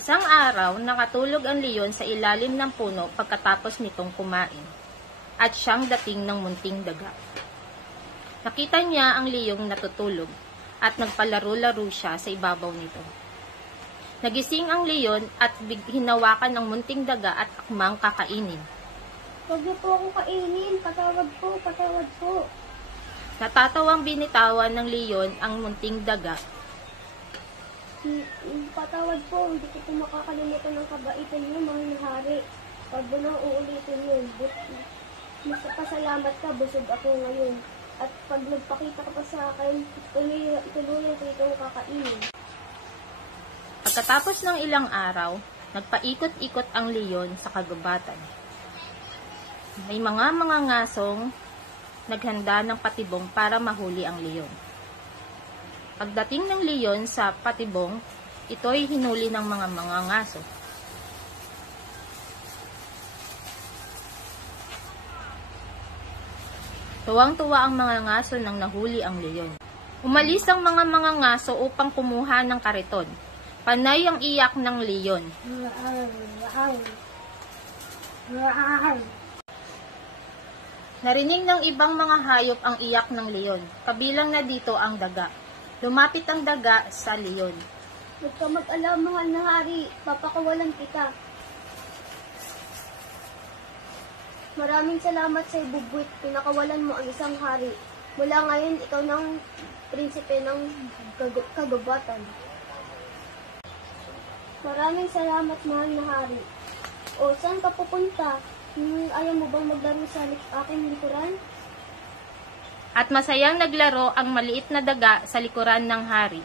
Isang araw, nakatulog ang leon sa ilalim ng puno pagkatapos nitong kumain, at siyang dating ng munting daga. Nakita niya ang leong natutulog, at nagpalaro-laro siya sa ibabaw nito. Nagising ang leon at hinawakan ang munting daga at akmang kakainin. Huwag niyo po akong kainin, patawad po. Natatawang binitawan ng leon ang munting daga. Patawad po, hindi ko po makakalimutan ng kabaitan niyo, mahal na hari. Pag mo nang uulitin yun, mas pasalamat ka, busog ako ngayon. At pag nagpakita ka pa sa akin, tuloy ko itong kakainin. Pagkatapos ng ilang araw, nagpaikot-ikot ang leon sa kagubatan. May mga ngasong naghanda ng patibong para mahuli ang leon. Pagdating ng leon sa patibong, ito'y hinuli ng mga ngaso. Tuwang-tuwa ang mga ngaso nang nahuli ang leon. Umalis ang mga ngaso upang kumuha ng kariton. Panay ang iyak ng leon. Narinig ng ibang mga hayop ang iyak ng leon, kabilang na dito ang daga. Lumapit ang daga sa leon. Huwag ka mag-alala, mahal na hari, papakawalan kita. Maraming salamat sa ibubwit, pinakawalan mo ang isang hari. Mula ngayon, ikaw ng prinsipe ng kagubatan. Maraming salamat, mahal na hari. O, saan ka pupunta? Ayaw mo bang maglaro sa aking likuran? At masayang naglaro ang maliit na daga sa likuran ng hari.